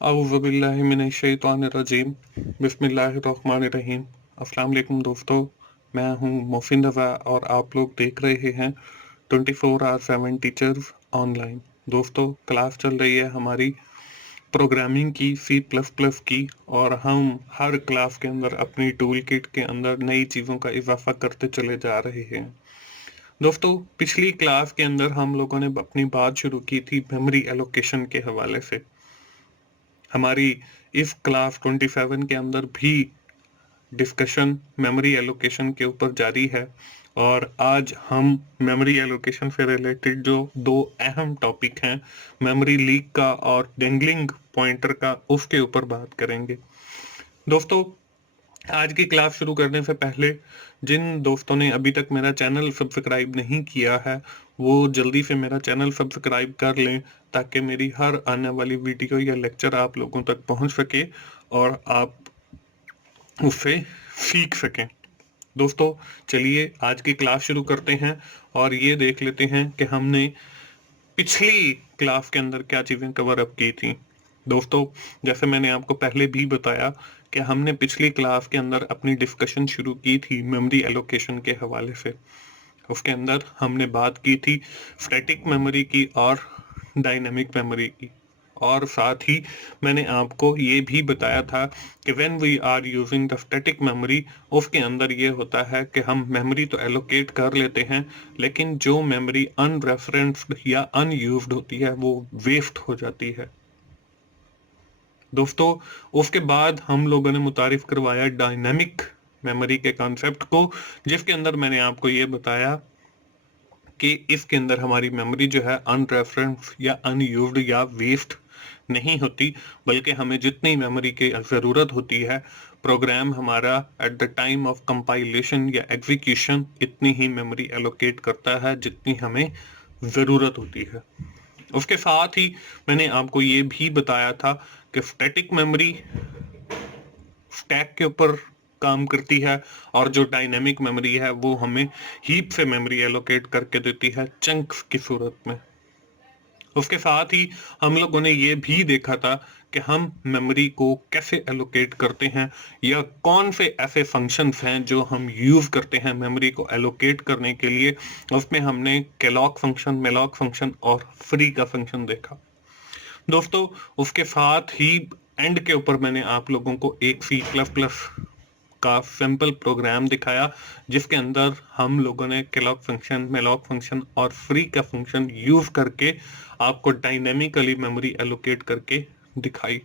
अऊज़ुबिल्लाहिमिनश्शैतानिर्रजीम बिस्मिल्लाहिर्रहमानिर्रहीम। अस्सलाम वालेकुम दोस्तों, मैं हूं मोहसिन रज़ा और आप लोग देख रहे हैं 24/7 टीचर्स ऑनलाइन। दोस्तों, क्लास चल रही है हमारी प्रोग्रामिंग की, सी प्लस प्लस की, और हम हर क्लास के अंदर अपनी टूल किट के अंदर नई चीज़ों का इजाफा करते चले जा रहे हैं। दोस्तों, पिछली क्लास के अंदर हम लोगों ने अपनी बात शुरू की थी मेमोरी एलोकेशन के हवाले से। हमारी इस क्लास 27 के अंदर भी डिस्कशन मेमोरी एलोकेशन के ऊपर जारी है और आज हम मेमोरी एलोकेशन से रिलेटेड जो दो अहम टॉपिक हैं, मेमोरी लीक का और डेंगलिंग पॉइंटर का, उसके ऊपर बात करेंगे। दोस्तों, आज की क्लास शुरू करने से पहले जिन दोस्तों ने अभी तक मेरा चैनल सब्सक्राइब नहीं किया है, वो जल्दी से मेरा चैनल सब्सक्राइब कर लें ताकि मेरी हर आने वाली वीडियो या लेक्चर आप लोगों तक पहुंच सके और आप उससे सीख सकें। दोस्तों, चलिए आज की क्लास शुरू करते हैं और ये देख लेते हैं कि हमने पिछली क्लास के अंदर क्या चीज़ें कवर अप की थी। दोस्तों, जैसे मैंने आपको पहले भी बताया कि हमने पिछली क्लास के अंदर अपनी डिस्कशन शुरू की थी मेमोरी एलोकेशन के हवाले से। उसके अंदर हमने बात की थी स्टैटिक मेमोरी की और डायनेमिक मेमोरी की, और साथ ही मैंने आपको ये भी बताया था कि when we are using the static memory, उसके अंदर ये होता है कि हम मेमोरी तो एलोकेट कर लेते हैं, लेकिन जो मेमोरी अनरेफरेंस्ड या अनयूज्ड होती है वो वेस्ट हो जाती है। दोस्तों, उसके बाद हम लोगों ने मुतारिफ करवाया डायनेमिक मेमोरी के कॉन्सेप्ट को, जिसके अंदर मैंने आपको ये बताया कि इसके अंदर हमारी मेमोरी जो है अनरेफरेंस या अनयूज्ड या वेस्ट नहीं होती, बल्कि हमें जितनी मेमोरी की ज़रूरत होती है, प्रोग्राम हमारा at the time of compilation या एग्जीक्यूशन इतनी ही मेमोरी एलोकेट करता है जितनी हमें ज़रूरत होती है। उसके साथ ही मैंने आपको ये भी बताया था कि स्टैटिक मेमोरी स्टैक के ऊपर काम करती है और जो डायनेमिक मेमोरी है वो हमें हीप से मेमोरी एलोकेट करके देती है चंक्स की सूरत में। उसके साथ ही हम लोगों ने ये भी देखा था कि हम मेमोरी को कैसे एलोकेट करते हैं या कौन से ऐसे फंक्शंस हैं जो हम यूज करते हैं मेमोरी को एलोकेट करने के लिए। उसमें हमने केलॉग फंक्शन, मेलॉग फंक्शन और फ्री का फंक्शन देखा। दोस्तों, उसके साथ ही एंड के ऊपर मैंने आप लोगों को एक सी प्लस प्लस का सिंपल प्रोग्राम दिखाया, जिसके अंदर हम लोगों ने केलॉग फंक्शन, मेलॉग फंक्शन और फ्री का फंक्शन यूज करके आपको डायनेमिकली मेमोरी एलोकेट करके दिखाई,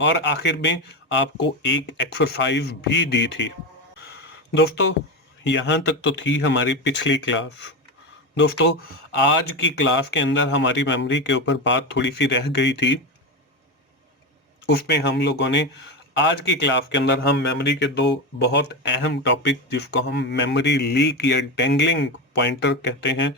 और आखिर में आपको एक एक्सरसाइज भी दी थी। दोस्तों, यहाँ तक तो थी हमारी पिछली क्लास। दोस्तों, आज की क्लास के अंदर हमारी मेमोरी के ऊपर बात थोड़ी सी रह गई थी। उसमें हम लोगों ने आज की क्लास के अंदर हम मेमोरी के दो बहुत अहम टॉपिक, जिसको हम मेमोरी लीक या डेंगलिंग पॉइंटर कहते हैं,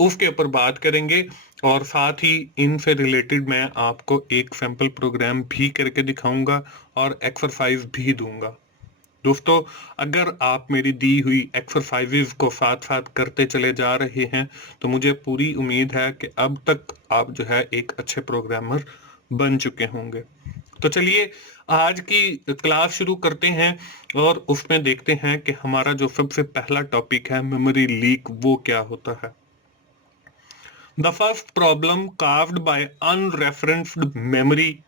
उसके ऊपर बात करेंगे, और साथ ही इनसे रिलेटेड मैं आपको एक सैंपल प्रोग्राम भी करके दिखाऊंगा और एक्सरसाइज भी दूंगा। दोस्तों, अगर आप मेरी दी हुई एक्सरसाइजेज को साथ साथ करते चले जा रहे हैं तो मुझे पूरी उम्मीद है कि अब तक आप जो है एक अच्छे प्रोग्रामर बन चुके होंगे। तो चलिए आज की क्लास शुरू करते हैं और उसमें देखते हैं कि हमारा जो सबसे पहला टॉपिक है मेमोरी लीक, वो क्या होता है। The first problem caused by unreferenced memory,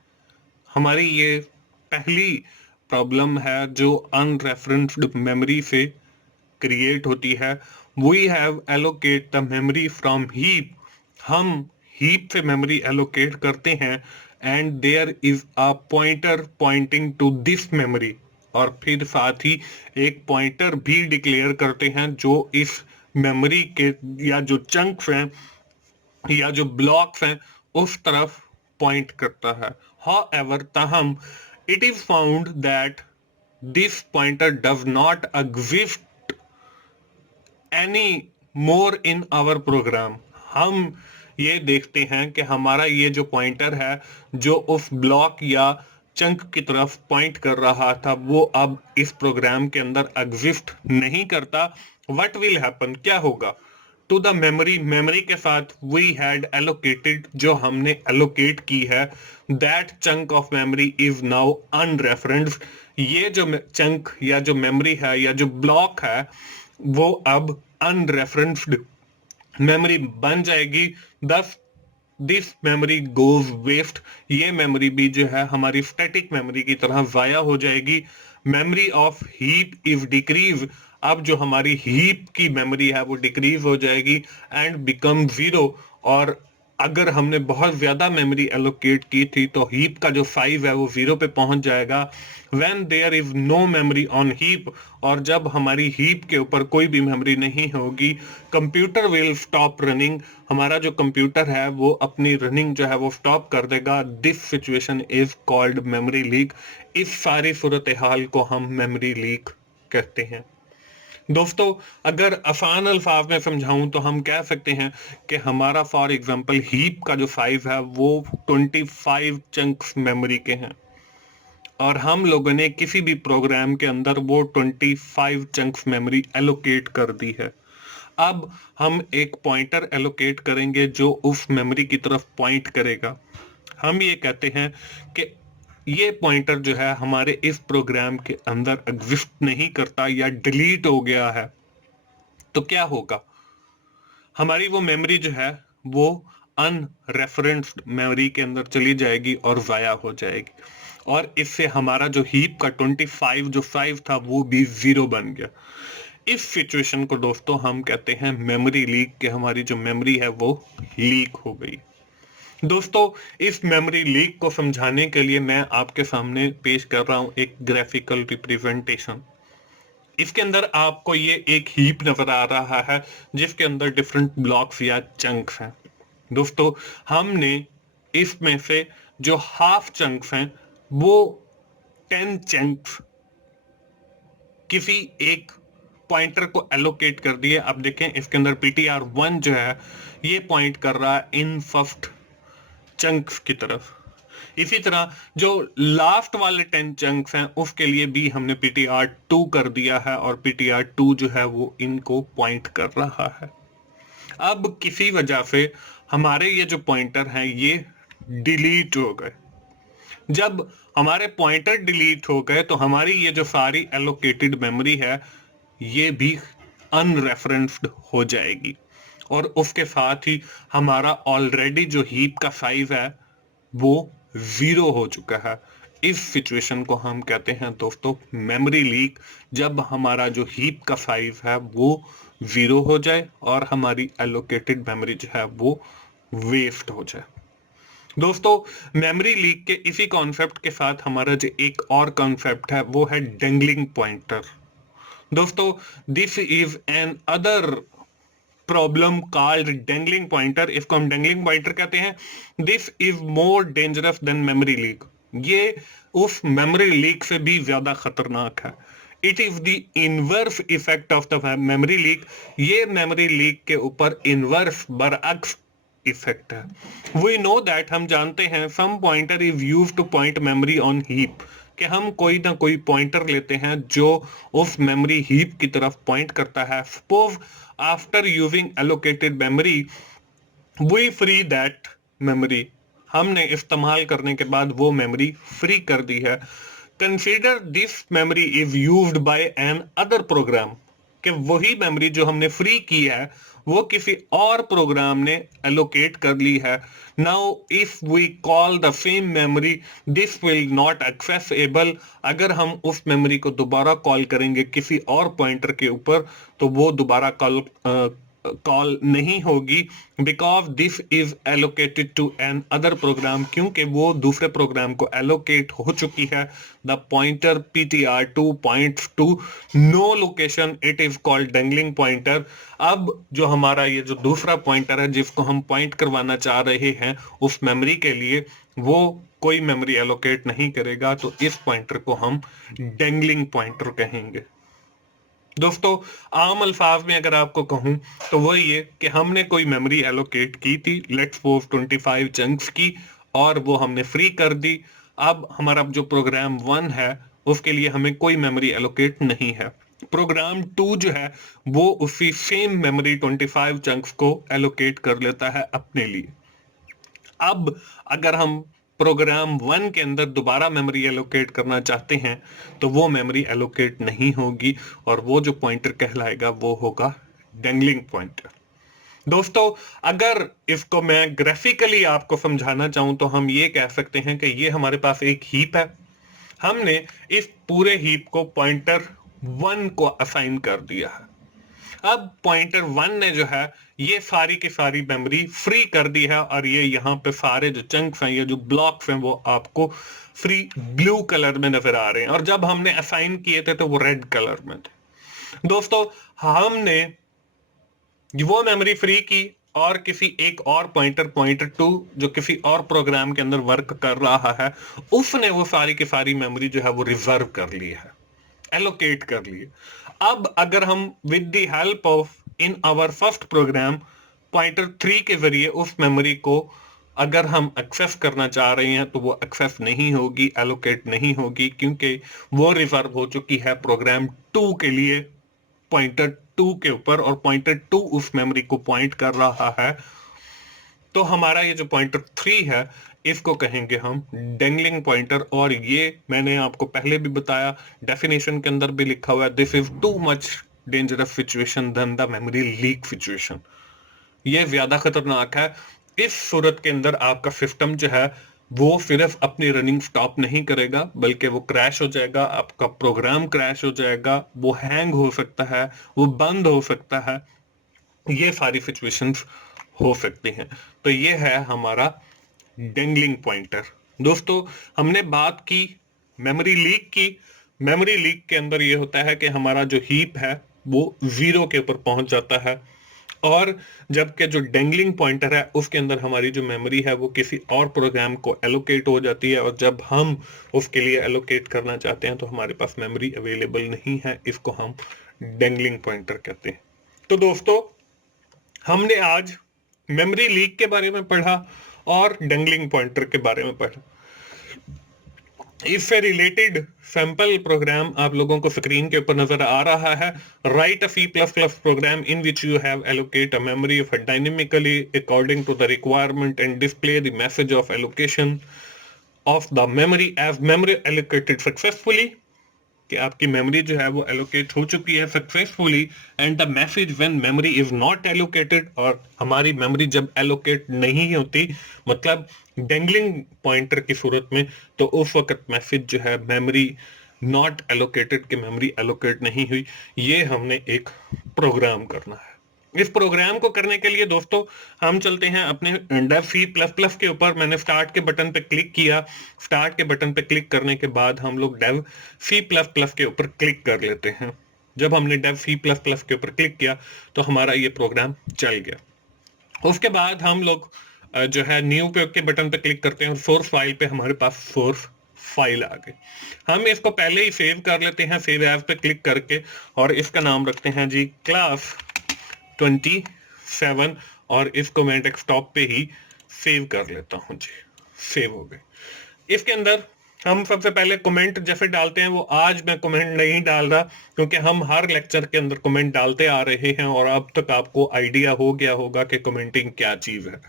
हमारी ये पहली प्रॉब्लम है जो अनरेफरेंस्ड मेमोरी से क्रिएट होती है। We have allocate the memory from heap, हम हीप से मेमोरी एलोकेट करते हैं, and there is a pointer pointing to this memory, और फिर साथ ही एक पॉइंटर भी डिक्लेयर करते हैं जो इस मेमोरी के या जो चंक्स हैं या जो ब्लॉक्स हैं उस तरफ पॉइंट करता है। However, ताहम it is found that this pointer does not exist any more in our program। हम ये देखते हैं कि हमारा ये जो पॉइंटर है जो उस ब्लॉक या चंक की तरफ पॉइंट कर रहा था, वो अब इस प्रोग्राम के अंदर एग्जिस्ट नहीं करता। व्हाट विल हैपन, क्या होगा? टू द मेमोरी, मेमोरी के साथ वी हैड एलोकेटेड, जो हमने एलोकेट की है, that chunk of memory is now unreferenced. ये जो चंक या जो मेमोरी है या जो ब्लॉक है वो अब अनरेफरेंस्ड मेमोरी बन जाएगी। दस दिस मेमोरी गोज वेस्ट, ये मेमोरी भी जो है हमारी स्टैटिक मेमोरी की तरह वाया हो जाएगी। Memory of heap is decrease, अब जो हमारी हीप की मेमोरी है वो डिक्रीज हो जाएगी एंड बिकम जीरो। और अगर हमने बहुत ज्यादा मेमोरी एलोकेट की थी तो हीप का जो साइज है वो जीरो पे पहुंच जाएगा। When there is no memory on heap, और जब हमारी हीप के ऊपर कोई भी मेमोरी नहीं होगी, कंप्यूटर विल स्टॉप रनिंग, हमारा जो कंप्यूटर है वो अपनी रनिंग जो है वो स्टॉप कर देगा। This situation is called memory leak, इस सारी सूरत हाल को हम मेमोरी लीक कहते हैं। दोस्तों, अगर आसान अल्फाज में समझाऊं तो हम कह सकते हैं कि हमारा फॉर एग्जांपल हीप का जो साइज है वो 25 चंक्स मेमोरी के हैं, और हम लोगों ने किसी भी प्रोग्राम के अंदर वो 25 चंक्स मेमोरी एलोकेट कर दी है। अब हम एक पॉइंटर एलोकेट करेंगे जो उस मेमोरी की तरफ पॉइंट करेगा। हम ये कहते हैं कि ये पॉइंटर जो है हमारे इस प्रोग्राम के अंदर एग्जिस्ट नहीं करता या डिलीट हो गया है, तो क्या होगा? हमारी वो मेमोरी जो है वो अनरेफरेंस्ड मेमोरी के अंदर चली जाएगी और वाया हो जाएगी, और इससे हमारा जो हीप का 25 जो साइज था वो भी जीरो बन गया। इस सिचुएशन को दोस्तों हम कहते हैं मेमोरी लीक, के हमारी जो मेमोरी है वो लीक हो गई। दोस्तों, इस मेमोरी लीक को समझाने के लिए मैं आपके सामने पेश कर रहा हूं एक ग्राफिकल रिप्रेजेंटेशन। इसके अंदर आपको ये एक हीप नजर आ रहा है जिसके अंदर डिफरेंट ब्लॉक्स या चंक्स हैं। दोस्तों, हमने इसमें से जो हाफ चंक्स हैं वो 10 चंक्स किसी एक पॉइंटर को एलोकेट कर दिए। अब देखें इसके अंदर ptr1 जो है ये पॉइंट कर रहा है इन फर्स्ट चंक्स की तरफ। इसी तरह जो लास्ट वाले 10 चंक्स हैं उसके लिए भी हमने ptr2 कर दिया है, और ptr2 जो है वो इनको पॉइंट कर रहा है। अब किसी वजह से हमारे ये जो पॉइंटर हैं ये डिलीट हो गए। जब हमारे पॉइंटर डिलीट हो गए तो हमारी ये जो सारी एलोकेटेड मेमोरी है ये भी अनरेफरेंस्ड हो जाएगी, और उसके साथ ही हमारा ऑलरेडी जो हीप का साइज है वो जीरो हो चुका है। इस सिचुएशन को हम कहते हैं दोस्तों मेमोरी लीक, जब हमारा जो हीप का साइज है वो जीरो हो जाए और हमारी एलोकेटेड मेमोरी जो है वो वेस्ट हो जाए। दोस्तों, मेमोरी लीक के इसी कॉन्सेप्ट के साथ हमारा जो एक और कॉन्सेप्ट है वो है डेंगलिंग पॉइंटर। दोस्तों, this is another problem called dangling pointer. इसको हम डेंगलिंग पॉइंटर कहते हैं। This is more dangerous than memory leak, ये उस मेमोरी लीक से भी ज्यादा खतरनाक है। It is the inverse effect of the memory leak, ये मेमोरी लीक के ऊपर इनवर्स बरअक्स इफेक्ट है। वी नो दैट, हम जानते हैं, some pointer is use to point memory on heap, कि हम कोई ना कोई पॉइंटर लेते हैं जो उस मेमोरी हीप की तरफ पॉइंट करता है। Suppose after using allocated memory we free that memory, हमने इस्तेमाल करने के बाद वो मेमोरी फ्री कर दी है। Consider this memory is used by an other program, कि वही मेमोरी जो हमने फ्री की है वो किसी और प्रोग्राम ने एलोकेट कर ली है। Now if we call the same memory this will not accessible, अगर हम उस मेमोरी को दोबारा कॉल करेंगे किसी और पॉइंटर के ऊपर तो वो दोबारा कॉल नहीं होगी, because this is allocated to an other program, क्योंकि वो दूसरे प्रोग्राम को एलोकेट हो चुकी है। The pointer ptr2 points to no location, it is called dangling pointer. अब जो हमारा ये जो दूसरा पॉइंटर है जिसको हम पॉइंट करवाना चाह रहे हैं उस मेमोरी के लिए, वो कोई मेमोरी एलोकेट नहीं करेगा, तो इस पॉइंटर को हम डेंगलिंग पॉइंटर कहेंगे। दोस्तों, आम अल्फाज में अगर आपको कहूं तो वो ये कि हमने कोई मेमोरी एलोकेट की थी, लेट्स सपोज 25 चंक्स की, और वो हमने फ्री कर दी। अब हमारा जो प्रोग्राम 1 है उसके लिए हमें कोई मेमोरी एलोकेट नहीं है। प्रोग्राम 2 जो है वो उसी सेम मेमोरी 25 चंक्स को एलोकेट कर लेता है अपने लिए। अब अगर हम प्रोग्राम 1 के अंदर दोबारा मेमोरी एलोकेट करना चाहते हैं तो वो मेमोरी एलोकेट नहीं होगी और वो जो पॉइंटर कहलाएगा वो होगा डेंगलिंग पॉइंटर। दोस्तों, अगर इसको मैं ग्राफिकली आपको समझाना चाहूं तो हम ये कह सकते हैं कि ये हमारे पास एक हीप है। हमने इस पूरे हीप को पॉइंटर 1 को असाइन कर दिया है। अब पॉइंटर 1 ने जो है ये सारी की सारी मेमोरी फ्री कर दी है और ये यहाँ पे सारे जो चंक्स हैं, ये जो ब्लॉक्स हैं, वो आपको फ्री ब्लू कलर में नजर आ रहे हैं और जब हमने असाइन किए थे तो वो रेड कलर में थे। दोस्तों, हमने वो मेमोरी फ्री की और किसी एक और पॉइंटर 2 जो किसी और प्रोग्राम के अंदर वर्क कर रहा है, उसने वो सारी की सारी मेमोरी जो है वो रिजर्व कर ली है, एलोकेट कर लिए। अब अगर हम with the help of in our first program pointer 3 के जरिए उस मेमोरी को अगर हम एक्सेस करना चाह रहे हैं तो वो एक्सेस नहीं होगी, एलोकेट नहीं होगी, क्योंकि वो रिजर्व हो चुकी है प्रोग्राम 2 के लिए पॉइंटर 2 के ऊपर और पॉइंटर 2 उस मेमोरी को पॉइंट कर रहा है। तो हमारा ये जो पॉइंटर 3 है इसको कहेंगे हम डेंगलिंग पॉइंटर और ये मैंने आपको पहले भी बताया, डेफिनेशन के अंदर भी लिखा हुआ है, this is too much dangerous situation then the memory leak situation. ये ज्यादा खतरनाक है। इस सूरत के अंदर आपका सिस्टम जो है वो सिर्फ अपनी रनिंग स्टॉप नहीं करेगा बल्कि वो क्रैश हो जाएगा, आपका प्रोग्राम क्रैश हो जाएगा, वो हैंग हो सकता है, वो बंद हो सकता है, ये सारी सिचुएशंस हो सकती हैं। तो ये है हमारा डेंगलिंग पॉइंटर। दोस्तों, हमने बात की मेमोरी लीक की। मेमोरी लीक के अंदर ये होता है कि हमारा जो हीप है वो 0 के ऊपर पहुंच जाता है और जबकि जो डेंगलिंग पॉइंटर है उसके अंदर हमारी जो मेमोरी है वो किसी और प्रोग्राम को एलोकेट हो जाती है और जब हम उसके लिए एलोकेट करना चाहते हैं तो हमारे पास मेमोरी अवेलेबल नहीं है। इसको हम डेंगलिंग पॉइंटर कहते हैं। तो दोस्तों, हमने आज मेमोरी लीक के बारे में पढ़ा और डेंगलिंग पॉइंटर के बारे में पढ़ा। इससे रिलेटेड सैंपल प्रोग्राम आप लोगों को स्क्रीन के ऊपर नजर आ रहा है। Write a C++ program in which you have allocate a memory of dynamically according to the requirement and display the message of allocation of the memory as memory allocated successfully, कि आपकी memory जो है वो allocate हो चुकी है successfully and the message when memory is not allocated, और हमारी मेमोरी जब एलोकेट नहीं होती मतलब डेंगलिंग पॉइंटर की सूरत में, तो उस वक्त मैसेज जो है मेमोरी नॉट एलोकेटेड की मेमोरी एलोकेट नहीं हुई। ये हमने एक प्रोग्राम करना है। इस प्रोग्राम को करने के लिए दोस्तों हम चलते हैं अपने डेव C++ के ऊपर। मैंने स्टार्ट के बटन पे क्लिक किया। स्टार्ट के बटन पे क्लिक करने के बाद हम लोग डेव C++ के ऊपर क्लिक कर लेते हैं। जब हमने डेव C++ के ऊपर क्लिक किया तो हमारा ये प्रोग्राम चल गया। उसके बाद हम लोग जो है न्यू पे के बटन पे क्लिक करते हैं और सोर्स फाइल पे हमारे पास सोर्स फाइल आ गई। हम इसको पहले ही सेव कर लेते हैं सेव एज पे क्लिक करके और इसका नाम रखते हैं जी क्लास 27 और इसको मैं डेस्कटॉप पे ही सेव कर लेता हूं जी। सेव हो गए। इसके अंदर हम सबसे पहले कमेंट जैसे डालते हैं वो आज मैं कमेंट नहीं डाल रहा क्योंकि हम हर लेक्चर के अंदर कमेंट डालते आ रहे हैं और अब तक आपको आइडिया हो गया होगा कि कमेंटिंग क्या चीज है।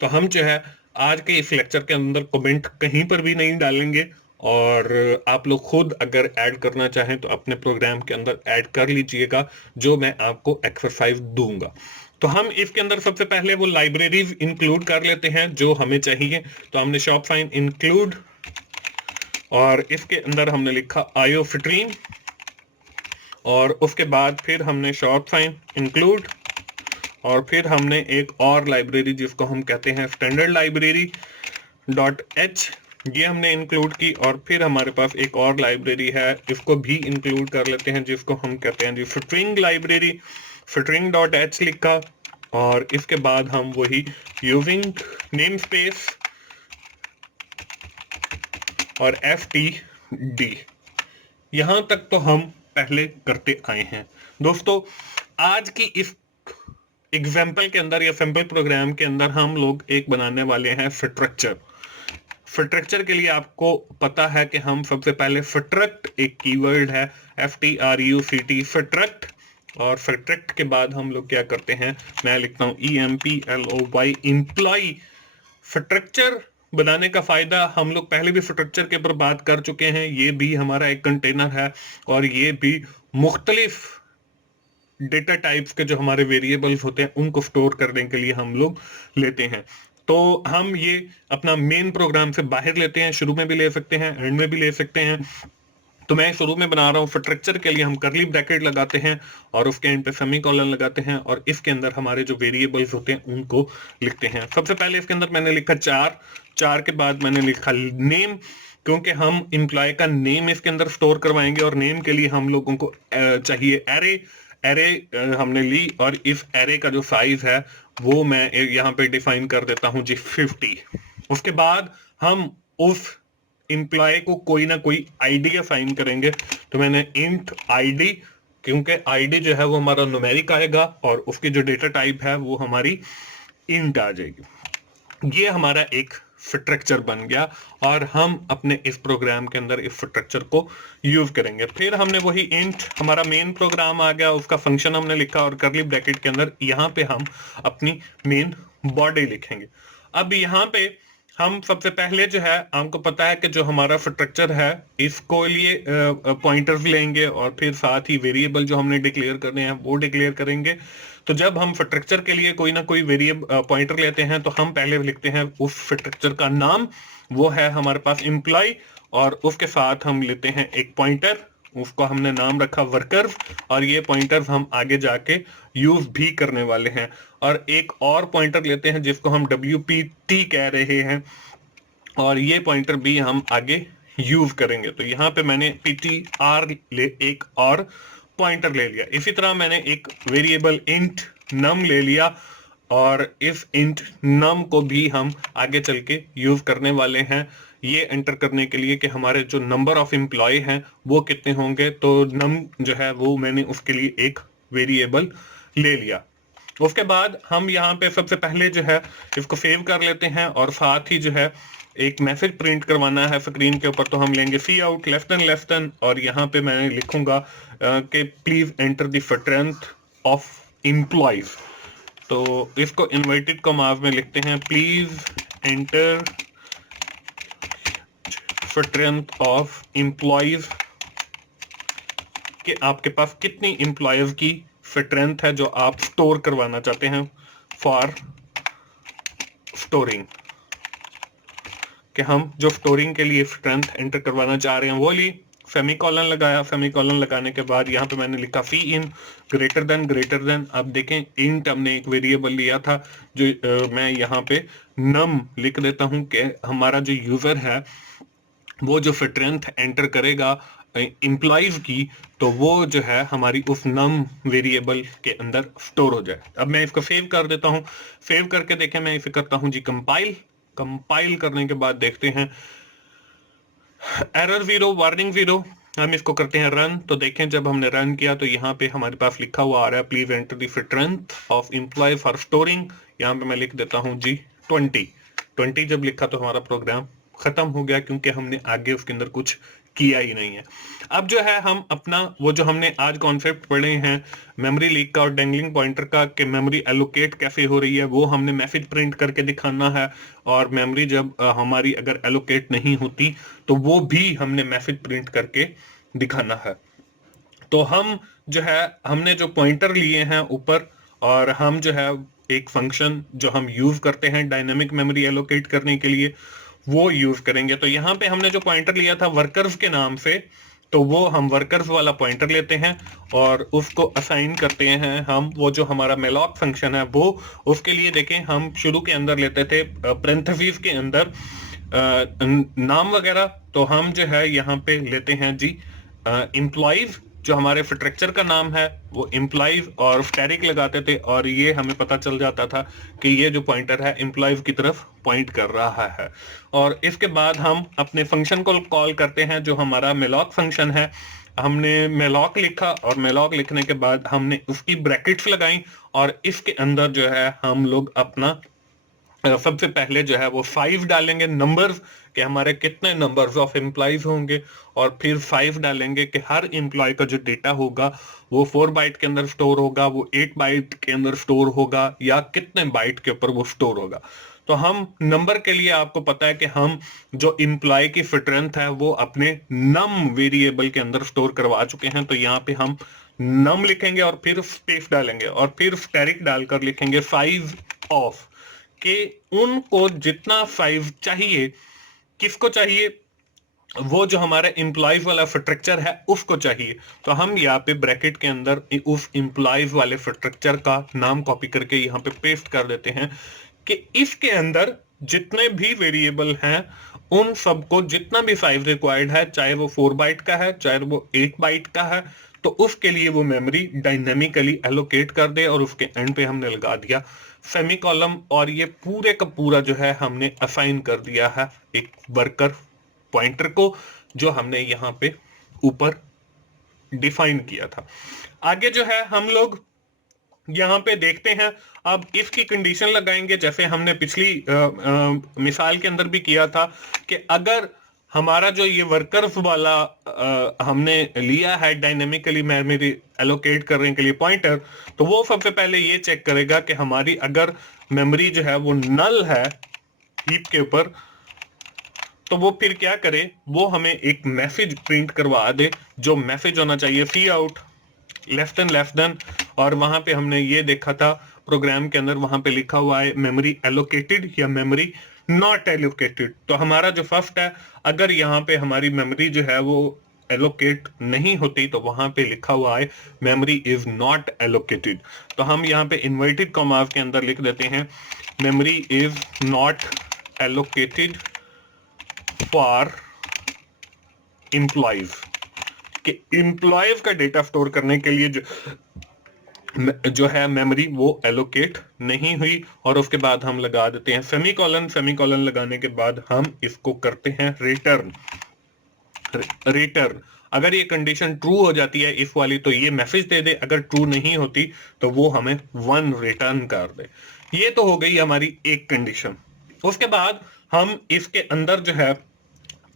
तो हम जो है आज के इस लेक्चर के अंदर कमेंट कहीं पर भी नहीं डालेंगे और आप लोग खुद अगर ऐड करना चाहें तो अपने प्रोग्राम के अंदर ऐड कर लीजिएगा जो मैं आपको एक्सरसाइज दूंगा। तो हम इसके अंदर सबसे पहले वो लाइब्रेरीज इंक्लूड कर लेते हैं जो हमें चाहिए। तो हमने शॉप फाइन इंक्लूड और इसके अंदर हमने लिखा आईओ स्ट्रीम और उसके बाद फिर हमने शॉर्ट फाइन इंक्लूड और फिर हमने एक और लाइब्रेरी जिसको हम कहते हैं स्टैंडर्ड लाइब्रेरी .h, ये हमने इंक्लूड की और फिर हमारे पास एक और लाइब्रेरी है इसको भी इंक्लूड कर लेते हैं जिसको हम कहते हैं जी स्ट्रिंग लाइब्रेरी। स्ट्रिंग .h लिखा और इसके बाद हम वही यूजिंग नेम स्पेस और FTD, यहां तक तो हम पहले करते आए हैं। दोस्तों, आज की इस एग्जाम्पल के अंदर या सैंपल प्रोग्राम के अंदर हम लोग एक बनाने वाले हैं स्ट्रक्चर। स्ट्रक्चर के लिए आपको पता है कि हम सबसे पहले स्ट्रक्ट, एक कीवर्ड है FTRUCT, स्ट्रक्ट, और स्ट्रक्ट के बाद हम लोग क्या करते हैं, मैं लिखता हूं EMPLOY, इम्प्लॉय। स्ट्रक्चर बनाने का फायदा हम लोग पहले भी स्ट्रक्चर के ऊपर बात कर चुके हैं। ये भी हमारा एक कंटेनर है और ये भी मुख्तलिफ डेटा टाइप्स के जो हमारे वेरिएबल्स होते हैं उनको स्टोर करने के लिए हम लोग लेते हैं। तो हम ये अपना मेन प्रोग्राम से बाहर लेते हैं, शुरू में भी ले सकते हैं, एंड में भी ले सकते हैं। तो मैं शुरू में बना रहा हूँ। स्ट्रक्चर के लिए हम करली ब्रैकेट लगाते हैं और उसके एंड पे सेमीकोलन लगाते हैं और इसके अंदर हमारे जो वेरिएबल्स होते हैं उनको लिखते हैं। सबसे पहले इसके अंदर मैंने लिखा 4, 4 के बाद मैंने लिखा नेम, क्योंकि हम एम्प्लॉय का नेम इसके अंदर स्टोर करवाएंगे और नेम के लिए हम लोगों को चाहिए एरे। एरे हमने ली और इस एरे का जो साइज है वो मैं यहाँ पे डिफाइन कर देता हूँ जी 50। उसके बाद हम उस एम्प्लॉय को कोई ना कोई आईडी असाइन करेंगे। तो मैंने इंट आईडी, क्योंकि आईडी जो है वो हमारा न्यूमेरिक आएगा और उसकी जो डेटा टाइप है वो हमारी इंट आ जाएगी। ये हमारा एक स्ट्रक्चर बन गया और हम अपने इस प्रोग्राम के अंदर इस स्ट्रक्चर को यूज करेंगे। फिर हमने वही इंट, हमारा मेन प्रोग्राम आ गया, उसका फंक्शन हमने लिखा और करली ब्रैकेट के अंदर यहाँ पे हम अपनी मेन बॉडी लिखेंगे। अब यहाँ पे हम सबसे पहले जो है, हमको पता है कि जो हमारा स्ट्रक्चर है इसको लिए पॉइंटर्स लेंगे और फिर साथ ही वेरिएबल जो हमने डिक्लेयर करने हैं वो डिक्लेयर करेंगे। तो जब हम स्ट्रक्चर के लिए कोई ना कोई वेरिएबल पॉइंटर लेते हैं तो हम पहले लिखते हैं उस स्ट्रक्चर का नाम, वो है हमारे पास एम्प्लॉय, और उसके साथ हम लेते हैं एक पॉइंटर, उसको हमने नाम रखा वर्कर, और ये पॉइंटर्स हम आगे जाके यूज भी करने वाले हैं। और एक और पॉइंटर लेते हैं जिसको हम WPT कह रहे हैं और ये पॉइंटर भी हम आगे यूज करेंगे। तो यहाँ पे मैंने PTR ले एक और पॉइंटर ले लिया। इसी तरह मैंने एक वेरिएबल इंट नम ले लिया और इस इंट नम को भी हम आगे चल के यूज करने वाले हैं ये एंटर करने के लिए कि हमारे जो नंबर ऑफ एम्प्लॉय हैं वो कितने होंगे। तो नम जो है वो मैंने उसके लिए एक वेरिएबल ले लिया। उसके बाद हम यहाँ पे सबसे पहले जो है इसको सेव कर लेते हैं और साथ ही जो है एक मैसेज प्रिंट करवाना है स्क्रीन के ऊपर। तो हम लेंगे सी आउट लेस देन और यहाँ पे मैंने लिखूंगा कि please enter the strength of employees. तो इसको इन्वर्टेड कॉमास में लिखते हैं, please enter strength of employees, कि आपके पास कितनी एम्प्लॉयज की स्ट्रेंथ है जो आप स्टोर करवाना चाहते हैं फॉर स्टोरिंग, कि हम जो स्टोरिंग के लिए स्ट्रेंथ एंटर करवाना चाह रहे हैं वो ली। सेमीकोलन लगाया, सेमीकोलन लगाने के बाद यहाँ पे मैंने लिखा सी इन ग्रेटर देन। अब देखें इंट हमने एक वेरिएबल लिया था जो मैं यहाँ पे नम लिख देता हूँ कि हमारा जो यूजर है वो जो स्ट्रेंथ एंटर करेगा एम्प्लॉयज की तो वो जो है हमारी उस नम वेरिएबल के अंदर स्टोर हो जाए। अब मैं इसको सेव कर देता हूँ। सेव करके देखें, मैं इसे करता हूँ जी कंपाइल करने के बाद देखते हैं एरर 0, वार्निंग 0। हम इसको करते हैं रन। तो देखें जब हमने रन किया तो यहाँ पे हमारे पास लिखा हुआ आ रहा है please enter the strength of employ for storing. यहाँ पे मैं लिख देता हूँ जी 20। जब लिखा तो हमारा प्रोग्राम खत्म हो गया क्योंकि हमने आगे उसके अंदर कुछ किया ही नहीं है। अब जो है हम अपना वो जो हमने आज कॉन्सेप्ट पढ़े हैं मेमोरी लीक का और डेंगलिंग पॉइंटर का, कि मेमोरी एलोकेट कैसे हो रही है, वो हमने मैसेज प्रिंट करके दिखाना है। और मेमोरी जब हमारी अगर एलोकेट नहीं होती तो वो भी हमने मैसेज प्रिंट करके दिखाना है। तो हम जो है हमने जो पॉइंटर लिए हैं ऊपर, और हम जो है एक फंक्शन जो हम यूज करते हैं डायनेमिक मेमोरी एलोकेट करने के लिए वो यूज करेंगे। तो यहाँ पे हमने जो पॉइंटर लिया था वर्कर्स के नाम से, तो वो हम वर्कर्स वाला पॉइंटर लेते हैं और उसको असाइन करते हैं हम वो जो हमारा मेलॉक फंक्शन है वो। उसके लिए देखें हम शुरू के अंदर लेते थे पेरेंथेसिस के अंदर नाम वगैरह, तो हम जो है यहाँ पे लेते हैं जी एम्प्लॉयज, जो हमारे स्ट्रक्चर का नाम है वो एम्प्लॉयज, और स्टैटिक लगाते थे और ये हमें पता चल जाता था कि ये जो पॉइंटर है एम्प्लॉयज की तरफ पॉइंट कर रहा है। और इसके बाद हम अपने फंक्शन को कॉल करते हैं जो हमारा मेलॉक फंक्शन है। हमने मेलॉक लिखा और मेलॉक लिखने के बाद हमने उसकी ब्रैकेट्स लगाई और इसके अंदर जो है हम लोग अपना सबसे पहले जो है वो 5 डालेंगे नंबर्स, कि हमारे कितने नंबर्स ऑफ एम्प्लॉयज होंगे, और फिर 5 डालेंगे कि हर एम्प्लॉय का जो डेटा होगा वो 4 बाइट के अंदर स्टोर होगा, वो 8 बाइट के अंदर स्टोर होगा, या कितने बाइट के ऊपर वो स्टोर होगा। तो हम नंबर के लिए आपको पता है कि हम जो एम्प्लॉय की स्ट्रेंथ है वो अपने नम वेरिएबल के अंदर स्टोर करवा चुके हैं, तो यहाँ पे हम नम लिखेंगे और फिर स्पेस डालेंगे और फिर स्टेरिक डालकर लिखेंगे 5 ऑफ, कि उनको जितना 5 चाहिए, किसको चाहिए, वो जो हमारा एम्प्लॉयज वाला स्ट्रक्चर है उसको चाहिए। तो हम यहाँ पे ब्रैकेट के अंदर उस एम्प्लॉयज वाले स्ट्रक्चर का नाम कॉपी करके यहाँ पे पेस्ट कर देते हैं, कि इसके अंदर जितने भी वेरिएबल हैं उन सबको जितना भी साइज रिक्वायर्ड है, चाहे वो 4 बाइट का है चाहे वो 8 बाइट का है, तो उसके लिए वो मेमोरी डायनेमिकली एलोकेट कर दे, और उसके एंड पे हमने लगा दिया सेमीकॉलम, और ये पूरे का पूरा जो है हमने असाइन कर दिया है एक वर्कर पॉइंटर को, जो हमने यहाँ पे ऊपर डिफाइन किया था। आगे जो है हम लोग यहाँ पे देखते हैं, अब इसकी कंडीशन लगाएंगे जैसे हमने पिछली मिसाल के अंदर भी किया था, कि अगर हमारा जो ये वर्कर्स वाला हमने लिया है डायनेमिकली मेमोरी एलोकेट करने के लिए पॉइंटर, तो वो सबसे पहले ये चेक करेगा कि हमारी अगर मेमोरी जो है वो नल है हीप के ऊपर, तो वो फिर क्या करे, वो हमें एक मैसेज प्रिंट करवा दे, जो मैसेज होना चाहिए सी आउट लेस देन, और वहां पे हमने ये देखा था प्रोग्राम के अंदर, वहां पे लिखा हुआ है मेमोरी एलोकेटेड या मेमोरी नॉट एलोकेटेड। तो हमारा जो फर्स्ट है, अगर यहाँ पे हमारी मेमोरी जो है वो एलोकेट नहीं होती, तो वहां पे लिखा हुआ है मेमोरी इज नॉट एलोकेटेड। तो हम यहाँ पे इन्वर्टेड कॉमास के अंदर लिख देते हैं memory is not allocated for employees, कि एम्प्लॉयज का डेटा स्टोर करने के लिए जो है मेमोरी वो एलोकेट नहीं हुई, और उसके बाद हम लगा देते हैं सेमीकॉलन। सेमीकॉलन लगाने के बाद हम इसको करते हैं रिटर्न। रिटर्न अगर ये कंडीशन ट्रू हो जाती है इफ वाली, तो ये मैसेज दे दे, अगर ट्रू नहीं होती तो वो हमें 1 रिटर्न कर दे। ये तो हो गई हमारी एक कंडीशन। उसके बाद हम इसके अंदर जो है,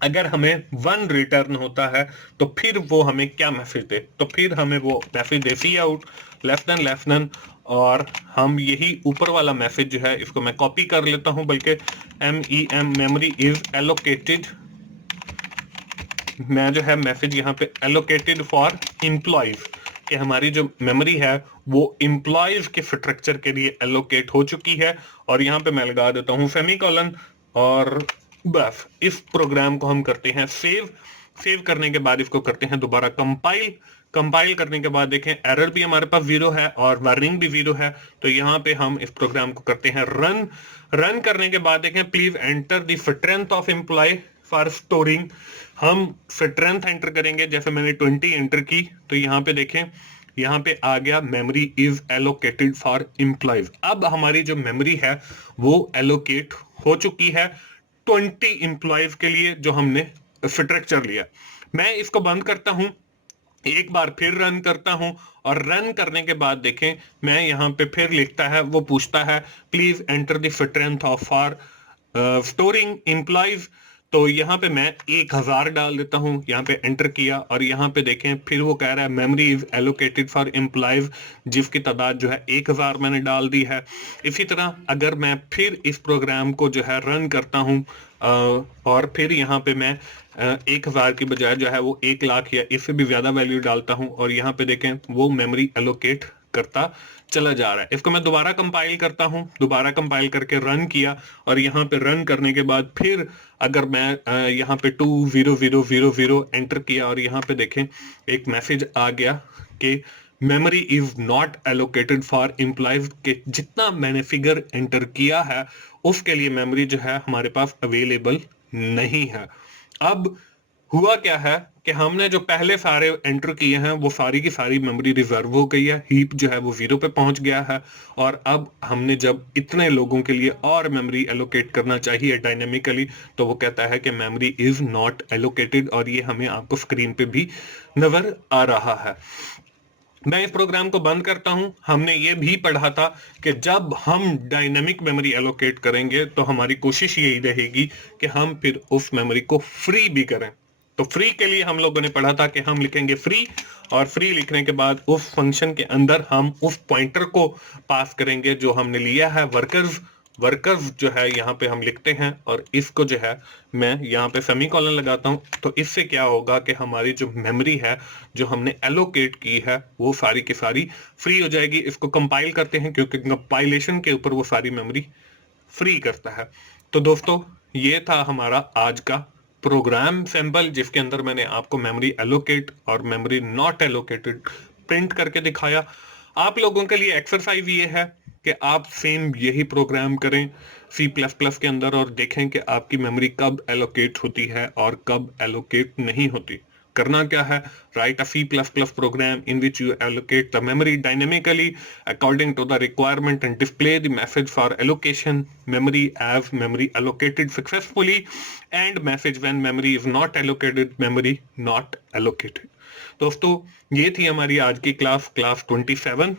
अगर हमें 1 रिटर्न होता है तो फिर वो हमें क्या मैसेज दे, तो फिर हमें वो मैसेज दे सी आउट लेस देन, और हम यही ऊपर वाला मैसेज जो है इसको मैं कॉपी कर लेता हूं, बल्कि MEM मेमोरी इज एलोकेटेड, मैं जो है मैसेज यहाँ पे एलोकेटेड फॉर एम्प्लॉयज, कि हमारी जो मेमोरी है वो एम्प्लॉयज के स्ट्रक्चर के लिए एलोकेट हो चुकी है, और यहाँ पे मैं लगा देता हूँ सेमीकॉलन, और बस इस प्रोग्राम को हम करते हैं सेव। सेव करने के बाद इसको करते हैं दोबारा कंपाइल। कंपाइल करने के बाद देखें एरर भी हमारे पास 0 है और वार्निंग भी 0 है, तो यहाँ पे हम इस प्रोग्राम को करते हैं रन। रन करने के बाद देखें please enter the strength of employ for storing. हम स्ट्रेंथ एंटर करेंगे, जैसे मैंने 20 एंटर की, तो यहाँ पे देखें, यहाँ पे आ गया memory is allocated for employees. अब हमारी जो मेमोरी है वो एलोकेट हो चुकी है 20 एम्प्लॉयज के लिए, जो हमने स्ट्रक्चर लिया। मैं इसको बंद करता हूं, एक बार फिर रन करता हूं, और रन करने के बाद देखें मैं यहाँ पे फिर लिखता है, वो पूछता है please enter the strength of are storing employees. तो यहाँ पे मैं 1000 डाल देता हूँ, यहाँ पे एंटर किया, और यहाँ पे देखें फिर वो कह रहा है memory is allocated for employees, जिसकी तादाद जो है 1000 मैंने डाल दी है। इसी तरह अगर मैं फिर इस प्रोग्राम को जो है रन करता हूँ, और फिर यहाँ पे मैं 1000 की बजाय जो है वो 1,00,000 या इससे भी ज्यादा वैल्यू डालता हूँ, और यहाँ पे देखें वो मेमोरी एलोकेट करता चला जा रहा है। इसको मैं दोबारा कंपाइल करता हूं, दोबारा कंपाइल करके रन किया, और यहाँ पे रन करने के बाद फिर अगर मैं यहाँ पे 20000 एंटर किया, और यहाँ पे देखें एक मैसेज आ गया कि memory is not allocated for employees, के जितना मैंने फिगर एंटर किया है उसके लिए मेमोरी जो है हमारे पास अवेलेबल नहीं है। अब हुआ क्या है कि हमने जो पहले सारे एंटर किए हैं वो सारी की सारी मेमोरी रिजर्व हो गई है, हीप जो है वो 0 पे पहुंच गया है, और अब हमने जब इतने लोगों के लिए और मेमोरी एलोकेट करना चाहिए डायनेमिकली, तो वो कहता है कि मेमोरी इज नॉट एलोकेटेड, और ये हमें आपको स्क्रीन पे भी नजर आ रहा है। मैं इस प्रोग्राम को बंद करता हूं। हमने ये भी पढ़ा था कि जब हम डायनामिक मेमोरी एलोकेट करेंगे तो हमारी कोशिश यही रहेगी कि हम फिर उस मेमोरी को फ्री भी करें। तो फ्री के लिए हम लोगों ने पढ़ा था कि हम लिखेंगे फ्री, और फ्री लिखने के बाद उस फंक्शन के अंदर हम उस पॉइंटर को पास करेंगे जो हमने लिया है, वर्कर्स। वर्कर्स जो है यहाँ पे हम लिखते हैं, और इसको जो है मैं यहाँ पे सेमीकोलन लगाता हूँ। तो इससे क्या होगा कि हमारी जो मेमोरी है जो हमने एलोकेट की है वो सारी की सारी फ्री हो जाएगी। इसको कंपाइल करते हैं क्योंकि कंपाइलेशन के ऊपर वो सारी मेमोरी फ्री करता है। तो दोस्तों, ये था हमारा आज का प्रोग्राम सैंपल, जिसके अंदर मैंने आपको मेमोरी एलोकेट और मेमोरी नॉट एलोकेटेड प्रिंट करके दिखाया। आप लोगों के लिए एक्सरसाइज ये है कि आप सेम यही प्रोग्राम करें सी प्लस प्लस के अंदर और देखें कि आपकी मेमोरी कब एलोकेट होती है और कब एलोकेट नहीं होती। करना क्या है? Write a C++ program in which you allocate the memory dynamically according to the requirement and display the message for allocation memory as memory allocated successfully, and message when memory is not allocated, memory not allocated। दोस्तों, ये थी हमारी आज की class 27,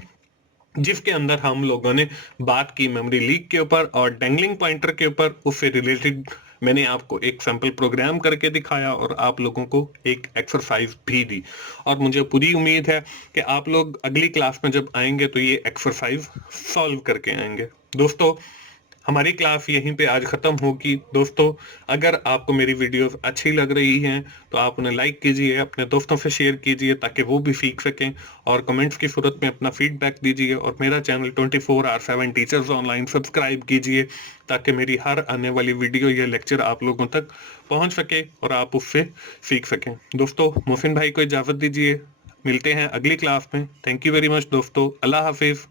जिसके अंदर हम लोगों ने बात की मेमोरी लीक के ऊपर और डैंगलिंग पॉइंटर के ऊपर। उससे रिलेटेड मैंने आपको एक सैंपल प्रोग्राम करके दिखाया और आप लोगों को एक एक्सरसाइज भी दी, और मुझे पूरी उम्मीद है कि आप लोग अगली क्लास में जब आएंगे तो ये एक्सरसाइज सॉल्व करके आएंगे। दोस्तों, हमारी क्लास यहीं पे आज खत्म होगी। दोस्तों, अगर आपको मेरी वीडियोस अच्छी लग रही हैं तो आप उन्हें लाइक कीजिए, अपने दोस्तों से शेयर कीजिए ताकि वो भी सीख सकें, और कमेंट्स की सूरत में अपना फीडबैक दीजिए, और मेरा चैनल 24/7 टीचर्स ऑनलाइन सब्सक्राइब कीजिए ताकि मेरी हर आने वाली वीडियो या लेक्चर आप लोगों तक पहुंच सके और आप उससे सीख सकें। दोस्तों, मोहसिन भाई को इजाज़त दीजिए। मिलते हैं अगली क्लास में। थैंक यू वेरी मच दोस्तों। अल्लाह हाफिज़।